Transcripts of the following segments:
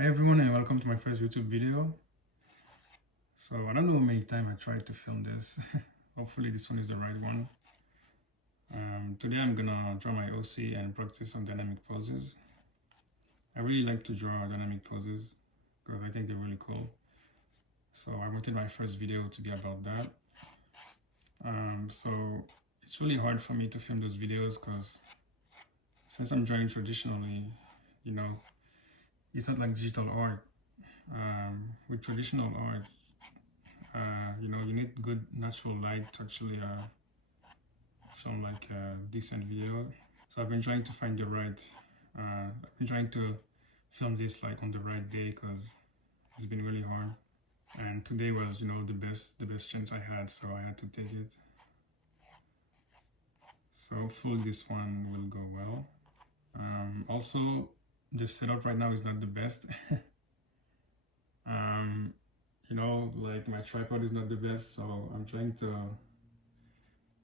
Hi everyone and welcome to my first YouTube video. So I don't know how many times I tried to film this. Hopefully this one is the right one. Today I'm gonna draw my OC and practice some dynamic poses. I really like to draw dynamic poses because I think they're really cool. So I wanted my first video to be about that. So it's really hard for me to film those videos because since I'm drawing traditionally, it's not like digital art. With traditional art, you need good natural light to actually film like a decent video. So I've been trying to find the right, I've been trying to film this like on the right day because it's been really hard. And today was, the best chance I had, so I had to take it. So hopefully this one will go well. Also, the setup right now is not the best. Like my tripod is not the best, so I'm trying to,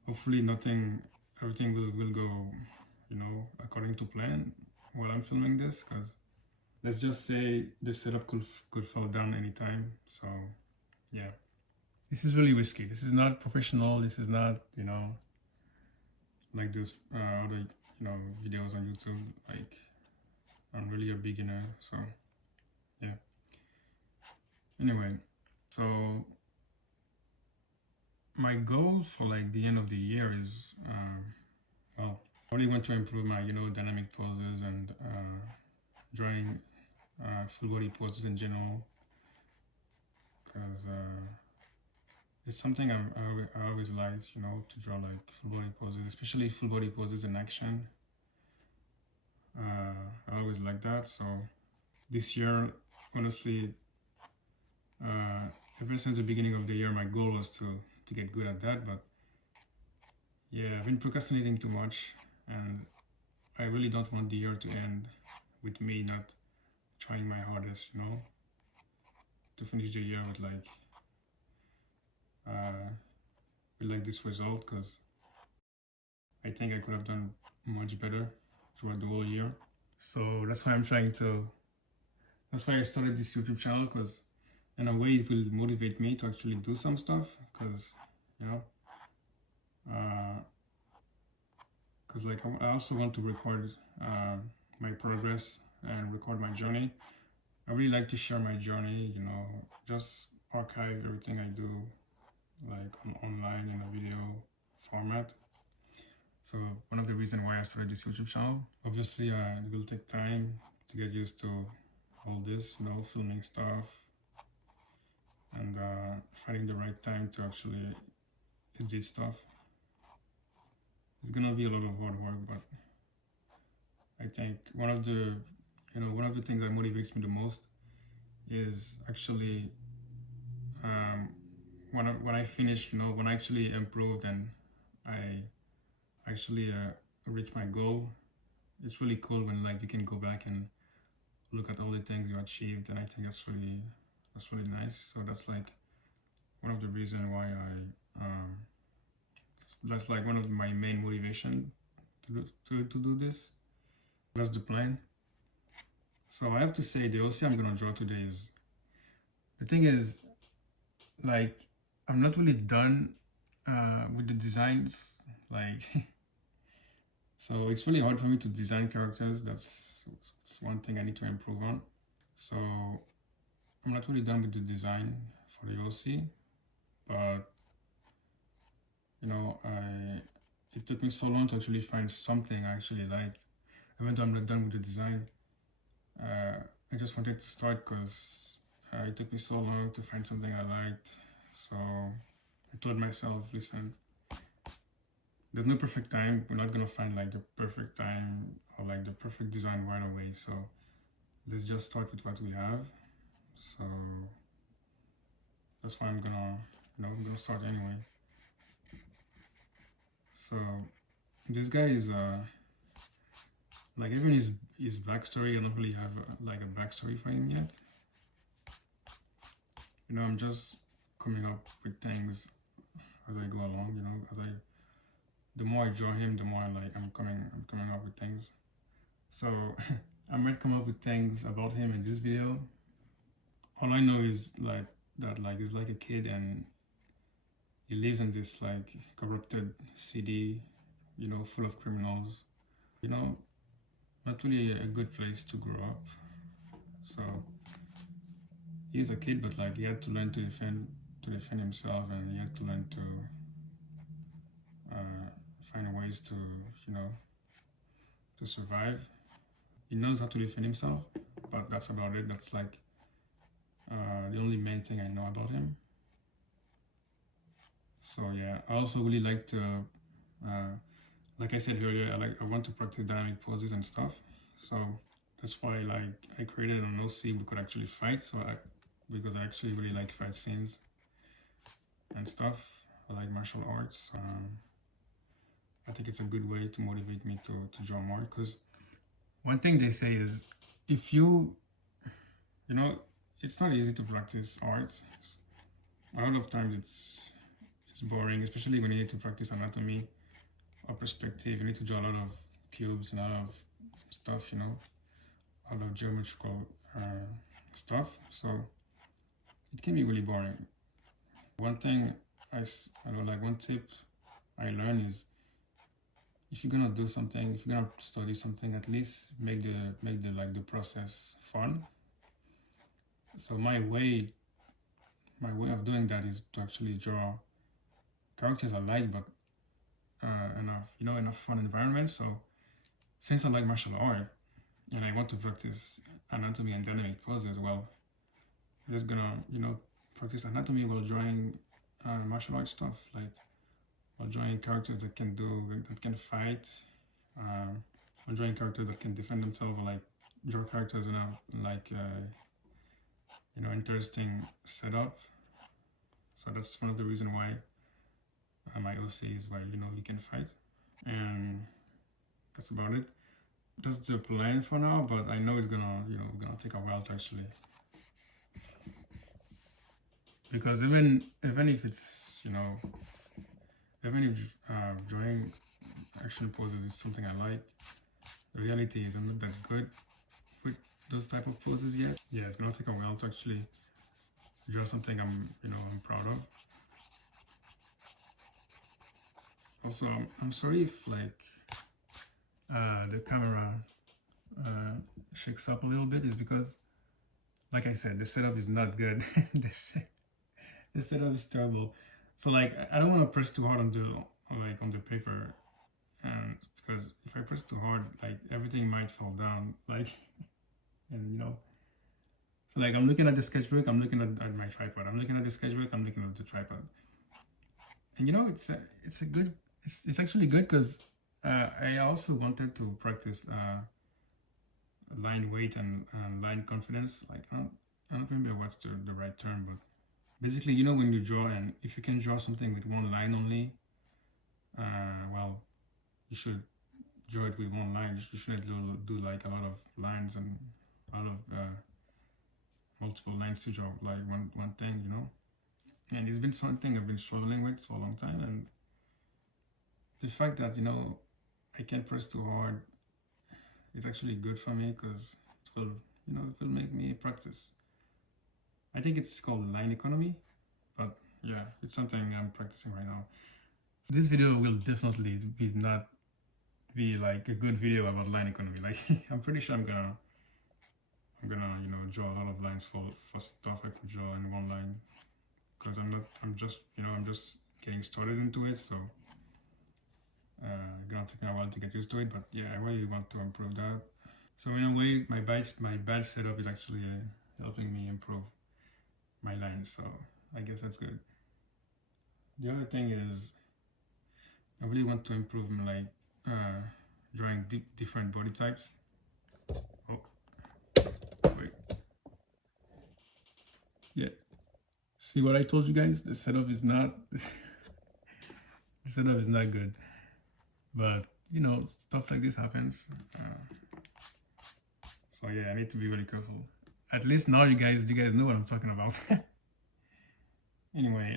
hopefully everything will go, according to plan while I'm filming this, because let's just say the setup could fall down anytime. So yeah, this is really risky. This is not professional. This is not, like this other, videos on YouTube. Like I'm really a beginner, so yeah. Anyway, so my goal for like the end of the year is, well, I really want to improve my, dynamic poses and drawing full body poses in general, because it's something I always liked, to draw like full body poses, especially full body poses in action. I always like that. So this year, honestly, ever since the beginning of the year, my goal was to get good at that. But yeah, I've been procrastinating too much, and I really don't want the year to end with me not trying my hardest, to finish the year with this result, because I think I could have done much better throughout the whole year. So that's why that's why I started this YouTube channel, because in a way it will motivate me to actually do some stuff, because like I also want to record my progress and record my journey. I really like to share my journey, just archive everything I do like online in a video format. So one of the reasons why I started this YouTube channel, obviously it will take time to get used to all this, filming stuff and finding the right time to actually edit stuff. It's gonna be a lot of hard work, but I think one of the things that motivates me the most is actually when I finish, when I actually improved and I actually reach my goal. It's really cool when like you can go back and look at all the things you achieved, and I think that's really nice. So that's like one of the reasons why that's like one of my main motivation to do this. That's the plan. So I have to say the OC I'm gonna draw today is, the thing is, like, I'm not really done with the designs, like so it's really hard for me to design characters. That's one thing I need to improve on. So I'm not really done with the design for the OC, but it took me so long to actually find something I actually liked. Even though I'm not done with the design, I just wanted to start because it took me so long to find something I liked. So I told myself, listen, there's no perfect time. We're not gonna find like the perfect time or like the perfect design right away. So let's just start with what we have. So that's why I'm gonna start anyway. So this guy is like, even his backstory, I don't really have like a backstory for him yet. I'm just coming up with things as I go along. The more I draw him, the more I'm coming up with things. So I might come up with things about him in this video. All I know is like that like he's like a kid and he lives in this like corrupted city, you know, full of criminals. You know, not really a good place to grow up. So he's a kid, but like he had to learn to defend himself, and he had to learn to find ways to, you know, to survive. He knows how to defend himself, but that's about it. That's like the only main thing I know about him. So yeah, I also really like to, like I said earlier, I want to practice dynamic poses and stuff. So that's why like I created an OC we could actually fight. Because I actually really like fight scenes and stuff. I like martial arts. I think it's a good way to motivate me to draw more. Because one thing they say is, if you know, it's not easy to practice art. A lot of times it's boring, especially when you need to practice anatomy or perspective. You need to draw a lot of cubes and a lot of stuff, you know, a lot of geometrical stuff. So it can be really boring. One thing I know, like one tip I learned is, if you're gonna do something, if you're gonna study something, at least make the process fun. So my way of doing that is to actually draw characters I like, but enough fun environment. So since I like martial art and I want to practice anatomy and dynamic poses as well, I'm just gonna, you know, practice anatomy while drawing martial art stuff, like while drawing characters that can fight, while drawing characters that can defend themselves, or like draw characters in a like you know, interesting setup. So that's one of the reasons why my OC is where, you know, you can fight, and that's about it. That's the plan for now, but I know it's gonna, you know, take a while to actually, because even if it's, you know, even if drawing action poses is something I like, the reality is I'm not that good with those type of poses yet. Yeah, it's gonna take a while to actually draw something I'm proud of. Also, I'm sorry if like the camera shakes up a little bit. Is because, like I said, the setup is not good. the setup is terrible. So like I don't want to press too hard on the paper, and because if I press too hard, like everything might fall down, like, and you know. So like I'm looking at the sketchbook, I'm looking at my tripod. I'm looking at the sketchbook, I'm looking at the tripod. And you know, it's actually good, because I also wanted to practice line weight and line confidence. Like I don't remember what's the right term, but basically, you know, when you draw, and if you can draw something with one line only, well, you should draw it with one line. You shouldn't do like a lot of lines and a lot of multiple lines to draw like one thing, you know. And it's been something I've been struggling with for a long time, and the fact that, you know, I can't press too hard is actually good for me, because it will make me practice. I think it's called line economy, but yeah, it's something I'm practicing right now. So this video will definitely not be like a good video about line economy. Like I'm pretty sure I'm gonna you know, draw a lot of lines for stuff I could draw in one line, because I'm just getting started into it. So gonna take me a while to get used to it, but yeah, I really want to improve that. So in a way, my bad setup is actually helping me improve my lines, so I guess that's good. The other thing is, I really want to improve my drawing different body types. Oh, wait. Yeah. See what I told you guys? The setup is not good. But you know, stuff like this happens. So yeah, I need to be really careful. At least now you guys know what I'm talking about. Anyway,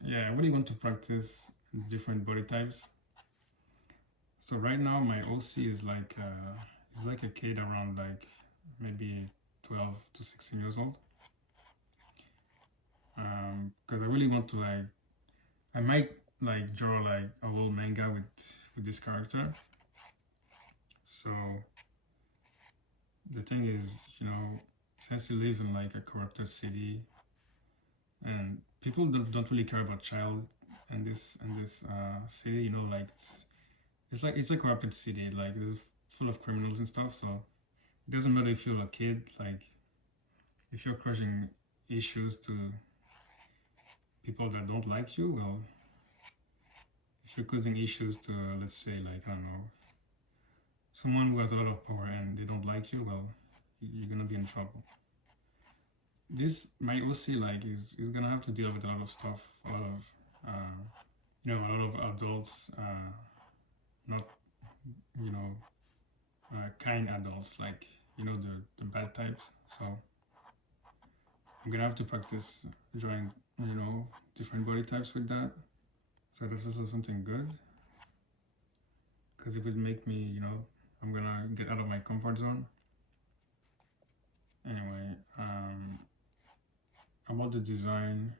yeah, I really want to practice different body types. So right now my OC is like he's like a kid around like maybe 12 to 16 years old. Because I really want to like, I might like draw like a whole manga with this character. So the thing is, you know, since he lives in like a corrupted city, and people don't really care about child in this city, you know, like it's like it's a corrupted city, like it's full of criminals and stuff. So it doesn't matter if you're a kid, like if you're causing issues to people that don't like you, well, if you're causing issues to, let's say, like, I don't know, someone who has a lot of power and they don't like you, well, you're gonna be in trouble. This my OC like is gonna have to deal with a lot of stuff, a lot of you know, a lot of adults, not, you know, kind adults, like, you know, the bad types. So I'm gonna have to practice drawing, you know, different body types with that. So that's also something good, because it would make me, you know, I'm gonna get out of my comfort zone. Anyway, about the design,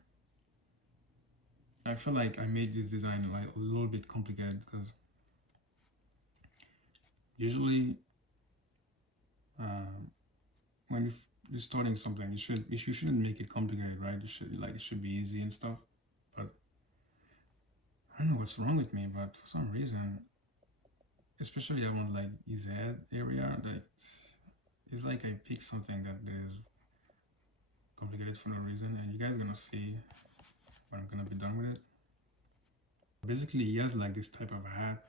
I feel like I made this design like a little bit complicated, because usually when you're starting something, you shouldn't make it complicated, right? It should be easy and stuff. But I don't know what's wrong with me, but for some reason, especially around like his head area, that it's like I picked something that is complicated for no reason, and you guys are gonna see when I'm gonna be done with it. Basically, he has like this type of hat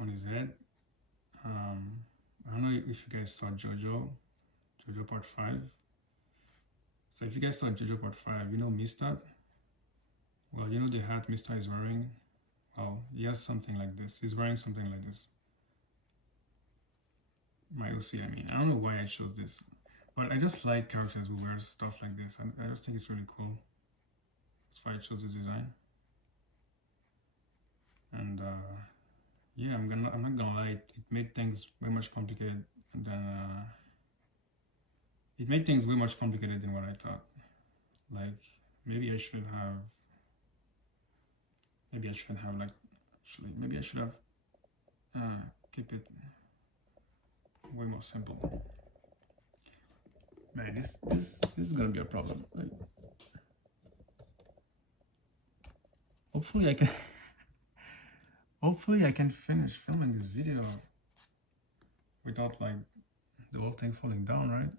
on his head. I don't know if you guys saw JoJo Part 5. So if you guys saw JoJo Part 5, you know Mista? Well, you know the hat Mista is wearing? Well, he has something like this. He's wearing something like this. My OC, I mean. I don't know why I chose this, but I just like characters who wear stuff like this. I just think it's really cool. That's why I chose this design. And yeah, I'm not gonna lie, it made things way much complicated than it made things way much complicated than what I thought. Like maybe I should have like maybe I should have keep it way more simple. Man, this is gonna be a problem. Like, hopefully I can finish filming this video without like the whole thing falling down, right?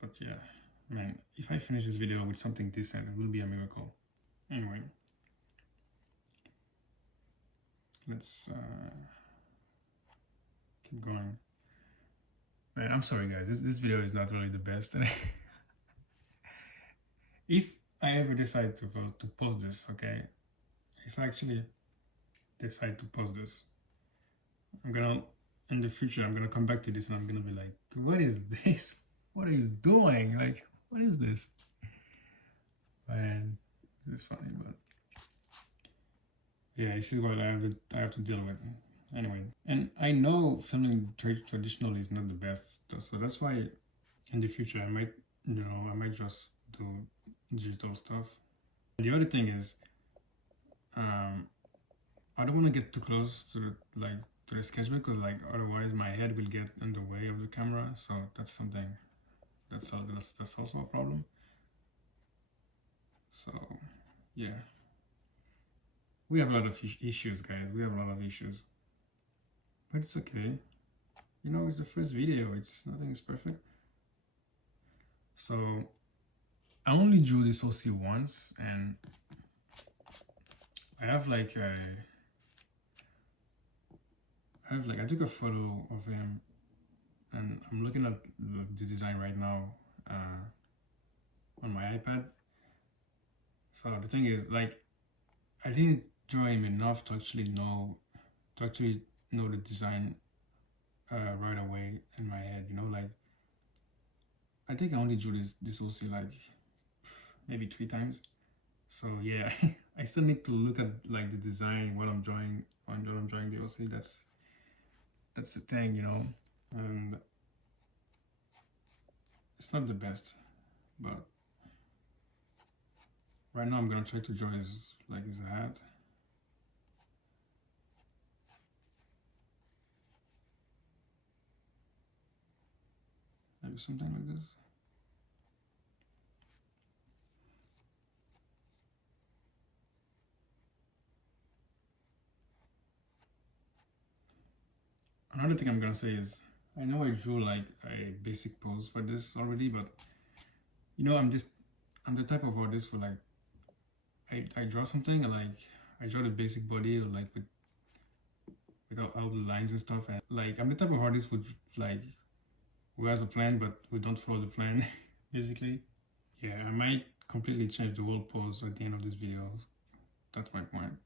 But yeah, man, if I finish this video with something decent, it will be a miracle. Anyway, let's keep going. Man, I'm sorry guys, this video is not really the best. If I ever decide to post this, okay, if I actually decide to post this, in the future, I'm gonna come back to this and I'm gonna be like, what is this? What are you doing? Like, what is this? Man, this is funny, but yeah, this is what I have to deal with. Anyway, and I know filming traditionally is not the best, so that's why in the future I might just do digital stuff. The other thing is, I don't want to get too close to the sketchbook, because like otherwise my head will get in the way of the camera. So that's something that's also a problem. So yeah, we have a lot of issues, guys. We have a lot of issues, but it's okay. You know, it's the first video. Nothing is perfect. So I only drew this OC once, and I took a photo of him, and I'm looking at the design right now on my iPad. So the thing is, like, I didn't draw him enough to actually know the design right away in my head. You know, like, I think I only drew this OC like maybe 3 times. So yeah, I still need to look at like the design while I'm drawing the OC. That's That's the thing, you know, and it's not the best, but right now I'm gonna try to draw his hat. Maybe something like this. Another thing I'm gonna say is, I know I drew like a basic pose for this already, but you know, I'm the type of artist where like I draw something and like I draw the basic body like without all the lines and stuff, and like I'm the type of artist who has a plan but who don't follow the plan basically. Yeah, I might completely change the whole pose at the end of this video. That's my point.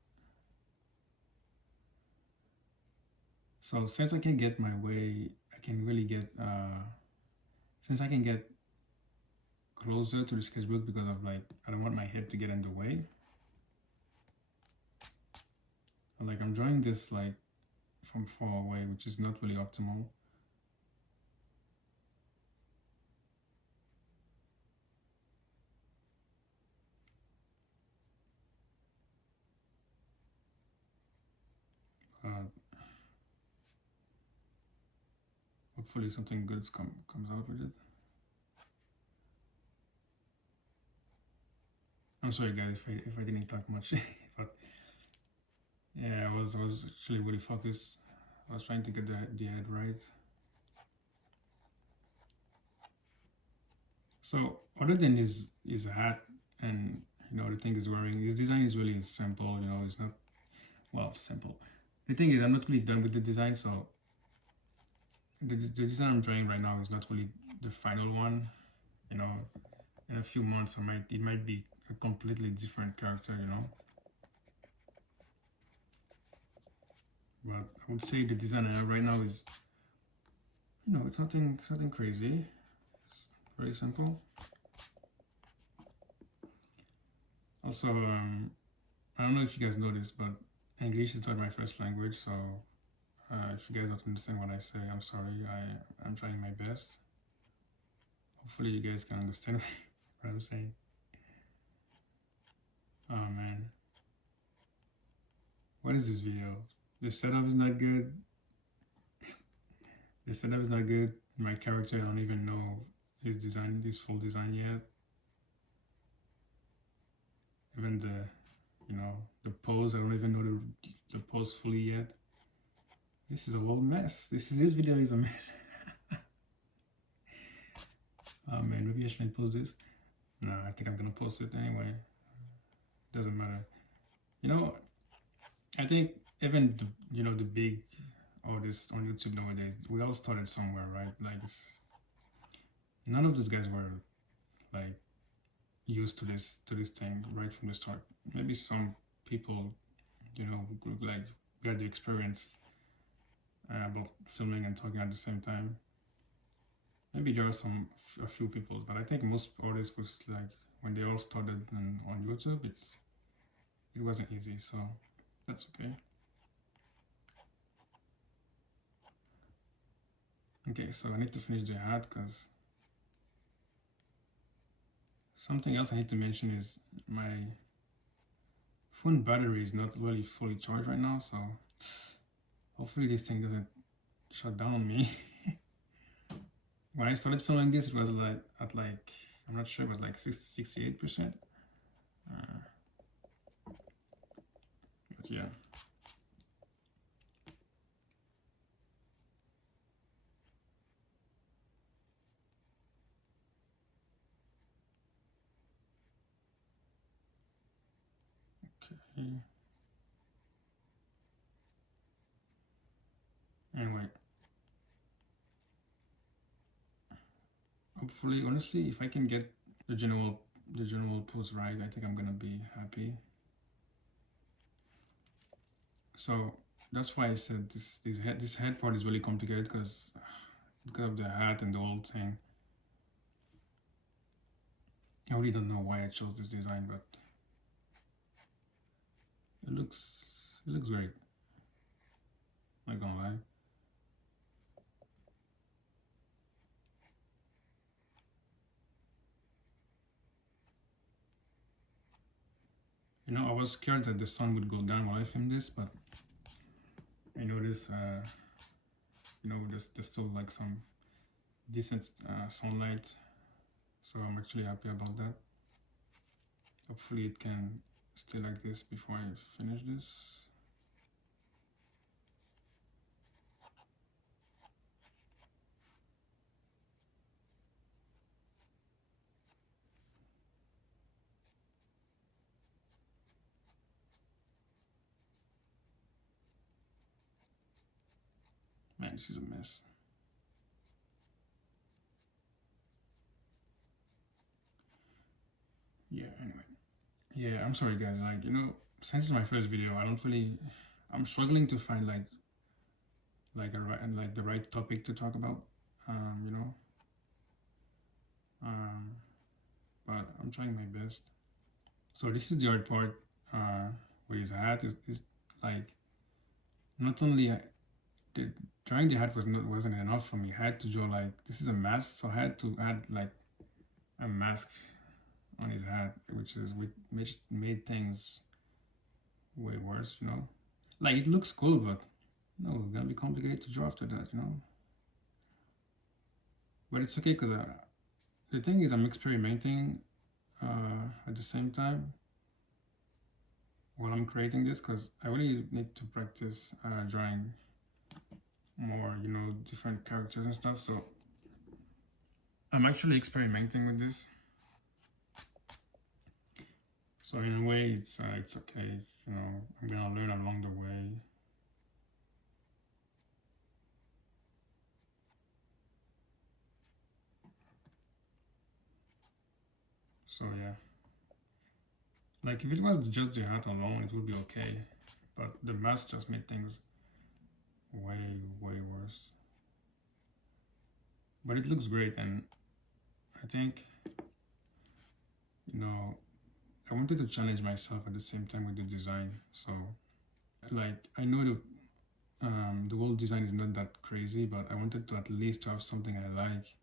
So since I can get my way, I can really get since I can get closer to the sketchbook because of like I don't want my head to get in the way. Like I'm drawing this like from far away, which is not really optimal. Hopefully something good comes out with it. I'm sorry guys if I didn't talk much, but yeah, I was actually really focused. I was trying to get the head right. So other than his hat and you know the thing he's wearing, his design is really simple. You know, it's not simple. The thing is, I'm not really done with the design, so the design I'm drawing right now is not really the final one. You know, in a few months, it might be a completely different character. You know, but I would say the design I have right now is, you know, it's nothing crazy. It's very simple. Also, I don't know if you guys know this, but English is not my first language, so if you guys don't understand what I say, I'm sorry. I'm trying my best. Hopefully you guys can understand what I'm saying. Oh man. What is this video? The setup is not good. The setup is not good. My character, I don't even know his full design yet. Even the pose, I don't even know the pose fully yet. This is a whole mess. This video is a mess. Oh man, maybe I shouldn't post this. No, I think I'm gonna post it anyway. Doesn't matter. You know, I think even the big artists on YouTube nowadays, we all started somewhere, right? Like none of those guys were like used to this thing right from the start. Maybe some people, you know, like got the experience about filming and talking at the same time. Maybe there are a few people, but I think most artists was like when they all started on YouTube, it wasn't easy, so that's okay. Okay, so I need to finish the hat because something else I need to mention is my phone battery is not really fully charged right now, so hopefully this thing doesn't shut down on me. When I started filming this, it was like at like, I'm not sure, but like 68%. But yeah. Okay. Anyway. Hopefully, honestly, if I can get the general pose right, I think I'm gonna be happy. So that's why I said this head part is really complicated because of the hat and the whole thing. I really don't know why I chose this design, but it looks great. Not gonna lie. You know, I was scared that the sun would go down while I filmed this, but I noticed, you know, there's still like some decent sunlight, so I'm actually happy about that. Hopefully it can stay like this before I finish this. Man, this is a mess. Yeah, anyway. Yeah, I'm sorry guys, like, you know, since it's my first video, I'm struggling to find like the right topic to talk about, you know, but I'm trying my best. So this is the hard part, with his hat is like, not only the drawing the hat wasn't enough for me. I had to draw like, this is a mask, so I had to add like a mask on his hat, which made things way worse, you know. Like, it looks cool, but no, it's gonna be complicated to draw after that, you know. But it's okay, because the thing is, I'm experimenting at the same time while I'm creating this, because I really need to practice drawing more, you know, different characters and stuff. So I'm actually experimenting with this. So in a way, it's okay. You know, I'm gonna learn along the way. So yeah, like if it was just the hat alone, it would be okay. But the mask just made things way worse. But it looks great, and I think, you know, I wanted to challenge myself at the same time with the design. So like, I know the whole design is not that crazy, but I wanted to at least have something I like.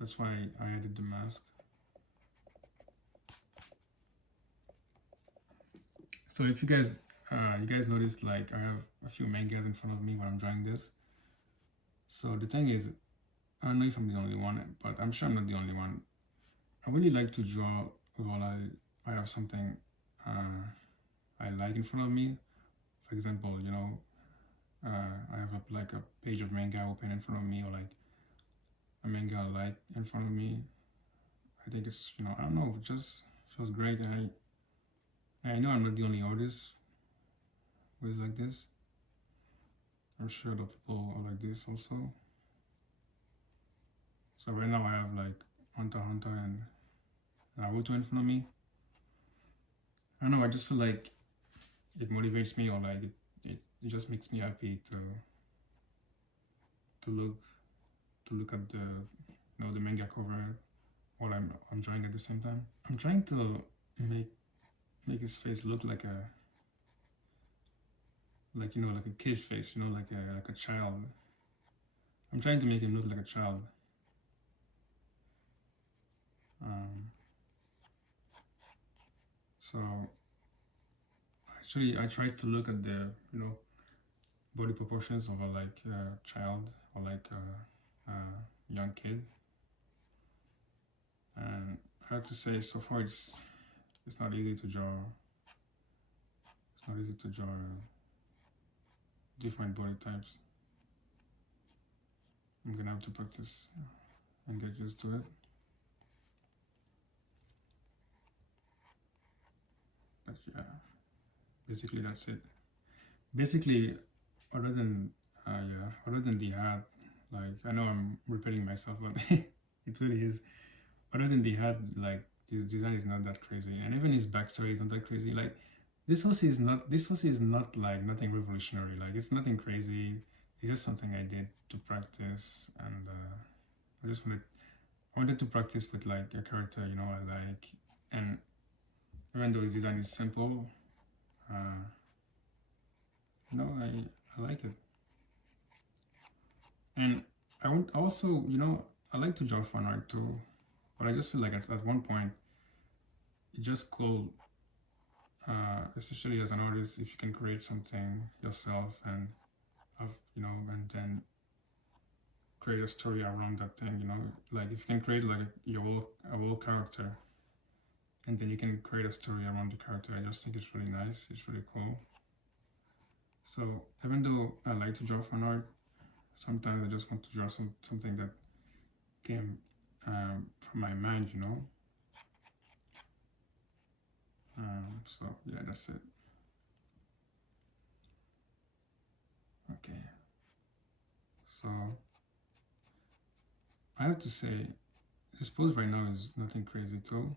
That's why I added the mask. So if you guys noticed, like, I have a few mangas in front of me when I'm drawing this. So the thing is, I don't know if I'm the only one, but I'm sure I'm not the only one. I really like to draw while I have something I like in front of me. For example, you know, I have like a page of manga open in front of me, or like a manga I like in front of me. I think it's, you know, I don't know, it just feels great, and I know I'm not the only artist who is like this. I'm sure other people are like this also. So right now I have like Hunter x Hunter and Naruto in front of me. I don't know, I just feel like it motivates me, or like it just makes me happy to look at the, you know, the manga cover while I'm drawing at the same time. I'm trying to make his face look like a, like, you know, like a kid face, you know, like a child. I'm trying to make him look like a child. So actually, I tried to look at the, you know, body proportions of a like child, or like a young kid, and I have to say, so far it's not easy to draw. It's not easy to draw different body types. I'm gonna have to practice and get used to it. But yeah, basically that's it. Basically, other than the hat, like, I know I'm repeating myself, but it really is. Other than the hat, like, this design is not that crazy, and even his backstory is not that crazy. Like, this horse is not like nothing revolutionary. Like, it's nothing crazy. It's just something I did to practice, and I wanted to practice with like a character, you know, I like, and even though his design is simple, you know, I like it. And I want also, you know, I like to draw fan art too, but I just feel like at one point, it's just cool especially as an artist, if you can create something yourself and have, and then create a story around that thing, like if you can create like a whole character, and then you can create a story around the character. I just think it's really nice. It's really cool. So even though I like to draw fan art, sometimes I just want to draw something that came from my mind, So yeah, that's it. Okay. So I have to say, this pose right now is nothing crazy too,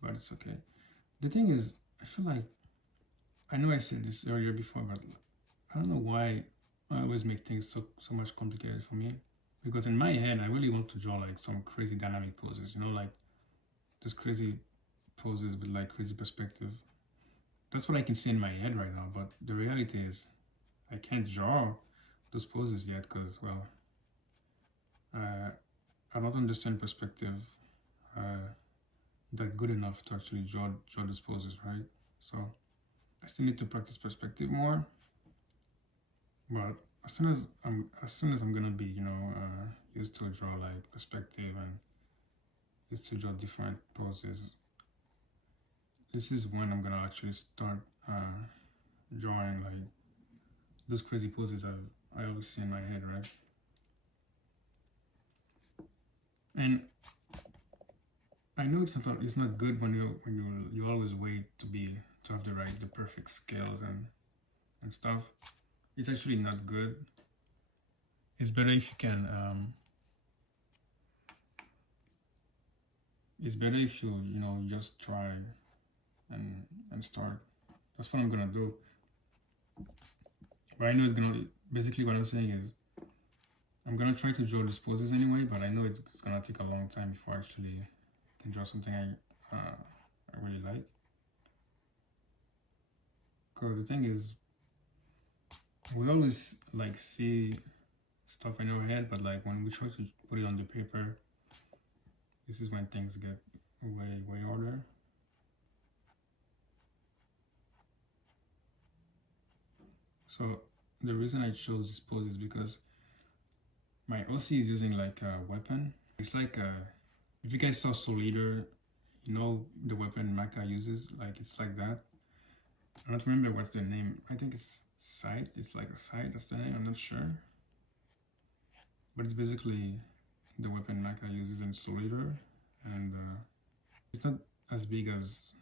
but it's okay. The thing is, I feel like, I know I said this earlier before, but I don't know why I always make things so much complicated for me. Because in my head, I really want to draw like some crazy dynamic poses, like just crazy poses with like crazy perspective. That's what I can see in my head right now, but the reality is I can't draw those poses yet because, well, I don't understand perspective that good enough to actually draw those poses, right? So I still need to practice perspective more, but as soon as I'm gonna be, used to draw like perspective and used to draw different poses, this is when I'm gonna actually start drawing like those crazy poses I always see in my head, right? And I know it's not good when you always wait to have the perfect scales and stuff. It's actually not good. It's better if you can. It's better if you just try and start. That's what I'm gonna do. But I know it's gonna basically what I'm saying is I'm gonna try to draw these poses anyway. But I know it's gonna take a long time before I actually can draw something I really like. Cause the thing is, we always like see stuff in our head, but like when we try to put it on the paper, this is when things get way harder. So the reason I chose this pose is because my OC is using like a weapon. It's like if you guys saw Soul Eater, the weapon Maka uses, like it's like that. I don't remember what's the name. I think it's Sight. It's like a Sight, that's the name, I'm not sure. But it's basically the weapon Maka uses in Soul Eater, and it's not as big as,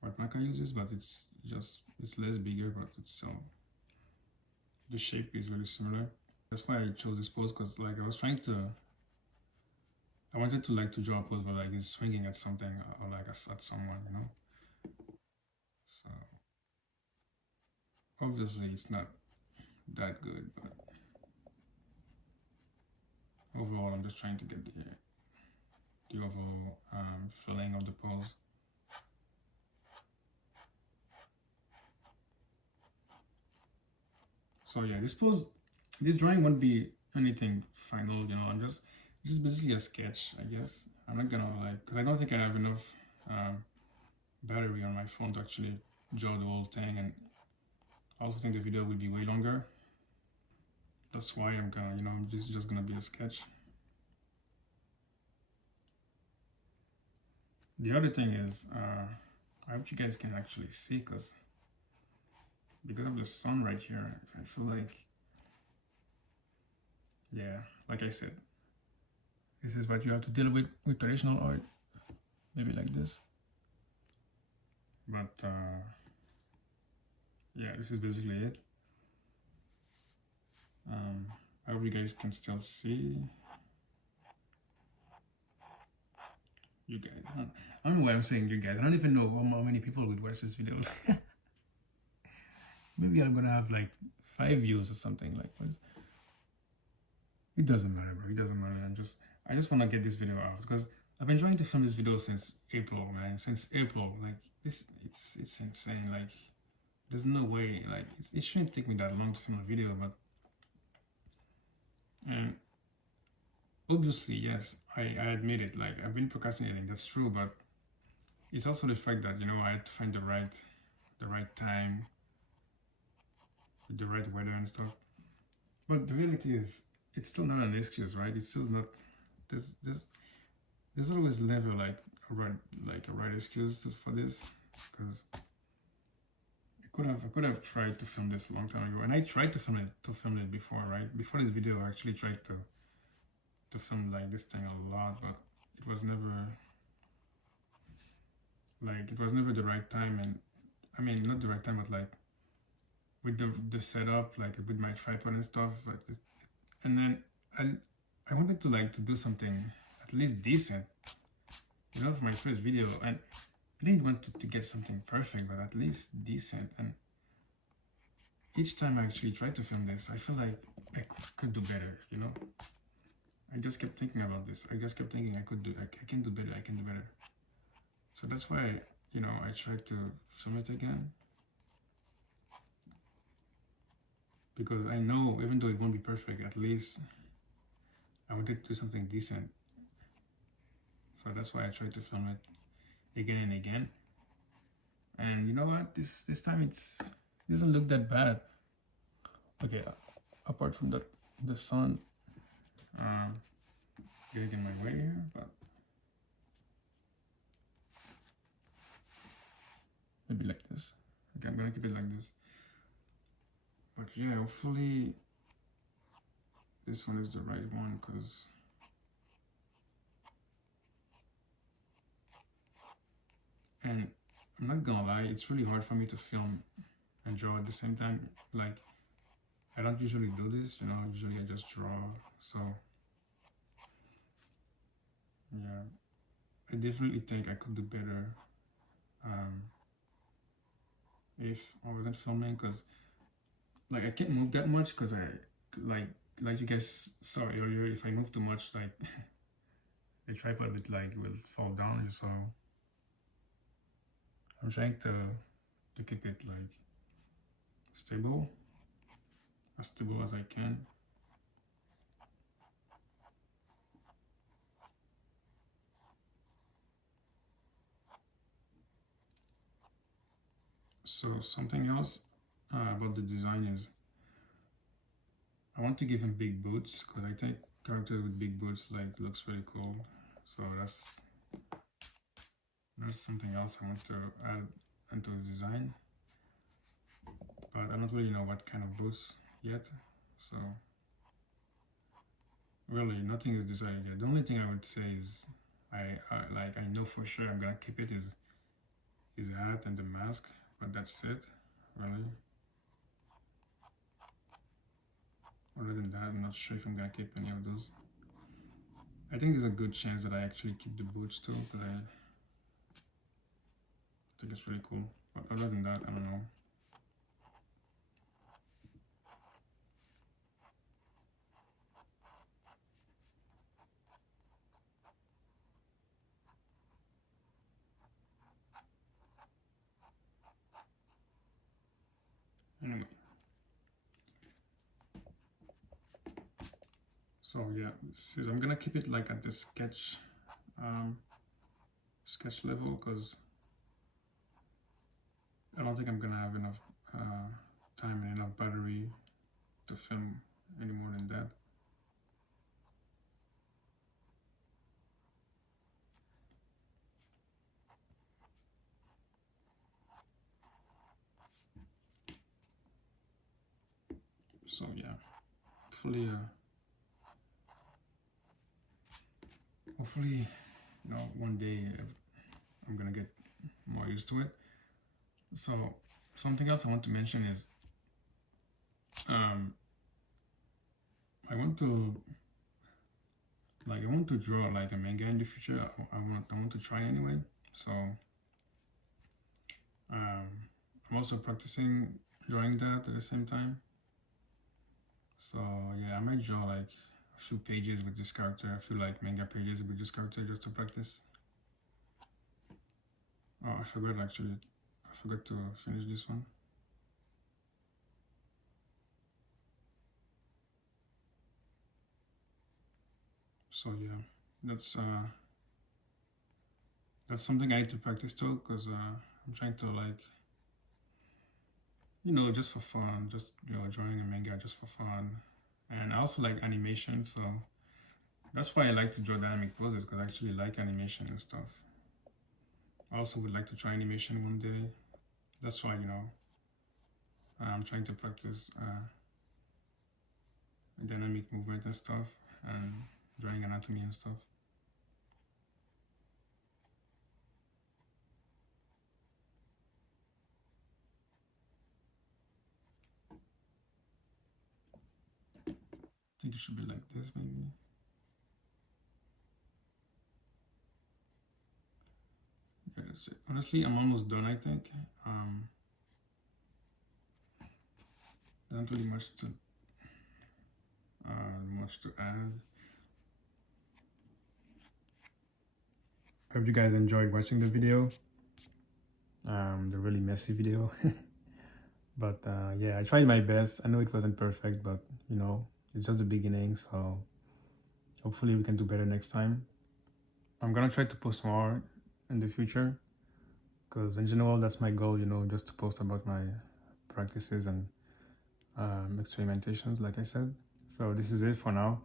what Maka uses, but it's less bigger, but it's still, the shape is really similar. That's why I chose this pose, because like I wanted to draw a pose where like it's swinging at something or like at someone, So obviously it's not that good, but overall I'm just trying to get the overall feeling of the pose. So yeah, this drawing won't be anything final, this is basically a sketch, I guess. I'm not gonna because I don't think I have enough battery on my phone to actually draw the whole thing, and I also think the video will be way longer. That's why I'm gonna, this is just gonna be a sketch. The other thing is, I hope you guys can actually see, because of the sun right here, I feel like, yeah, like I said, this is what you have to deal with traditional art, maybe like this. But yeah, this is basically it. I hope you guys can still see. You guys, I don't know why I'm saying you guys. I don't even know how many people would watch this video. Maybe I'm gonna have like 5 views or something. Like, it doesn't matter, bro. It doesn't matter. I just want to get this video out, because I've been trying to film this video since April, man. Since April, like it's insane. Like, there's no way. Like, it shouldn't take me that long to film a video, but and obviously, yes, I admit it. Like, I've been procrastinating. That's true, but it's also the fact that, you know, I had to find the right time with the right weather and stuff. But the reality is, it's still not an excuse, right? It's still not. There's always never like a right excuse for this, because I could have tried to film this a long time ago, and I tried to film it before, right? Before this video, I actually tried to film like this thing a lot, but it was never the right time. And I mean, not the right time, but like with the setup, like with my tripod and stuff. And then I wanted to do something at least decent, you know, for my first video, and I didn't want to get something perfect, but at least decent. And each time I actually tried to film this, I feel like I could do better, you know. I just kept thinking about this. I just kept thinking I can do better. I can do better. So that's why, you know, I tried to film it again, because I know even though it won't be perfect, at least I wanted to do something decent. So that's why I tried to film it again and again. And you know what? This time it doesn't look that bad. Okay, apart from that, the sun getting in my way here, but maybe like this. Okay, I'm gonna keep it like this. But yeah, hopefully this one is the right one, because and I'm not gonna lie, it's really hard for me to film and draw at the same time. Like, I don't usually do this, you know, usually I just draw. So yeah, I definitely think I could do better if I wasn't filming, because like I can't move that much, because I like you guys saw earlier, if I move too much, like the tripod will fall down. So I'm trying to keep it like stable, as stable as I can. So something else about the design is I want to give him big boots, because I think characters with big boots like looks really cool. So that's something else I want to add into his design, but I don't really know what kind of boots yet. So really nothing is decided yet. The only thing I would say is I know for sure I'm gonna keep it is his hat and the mask, but that's it, really. Other than that, I'm not sure if I'm gonna keep any of those. I think there's a good chance that I actually keep the boots too, because I think it's really cool. But other than that, I don't know. Anyway. So yeah, since I'm gonna keep it like at the sketch level, because I don't think I'm gonna have enough time and enough battery to film any more than that. So yeah, hopefully, you know, one day I'm gonna get more used to it. So something else I want to mention is I want to draw like a manga in the future. I want to try anyway. So I'm also practicing drawing that at the same time. So yeah, I might draw like a few pages with this character, a few like manga pages with this character, just to practice. Oh, I forgot actually. I forgot to finish this one. So yeah, that's that's something I need to practice too, because I'm trying to like, you know, just for fun, just, you know, drawing a manga just for fun. And I also like animation, so that's why I like to draw dynamic poses, because I actually like animation and stuff. I also would like to try animation one day. That's why, you know, I'm trying to practice dynamic movement and stuff, and drawing anatomy and stuff. I think it should be like this, maybe. Yeah, that's it. Honestly, I'm almost done, I think. There's not really much to add. I hope you guys enjoyed watching the video. The really messy video. But yeah, I tried my best. I know it wasn't perfect, but you know, it's just the beginning, so hopefully we can do better next time. I'm gonna try to post more in the future, because in general that's my goal, you know, just to post about my practices and experimentations, like I said. So this is it for now.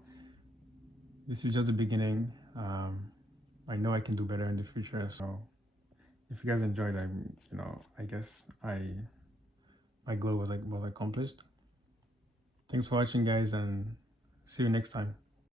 This is just the beginning. I know I can do better in the future, so if you guys enjoyed, you know, I guess my goal was accomplished. Thanks for watching, guys, and see you next time.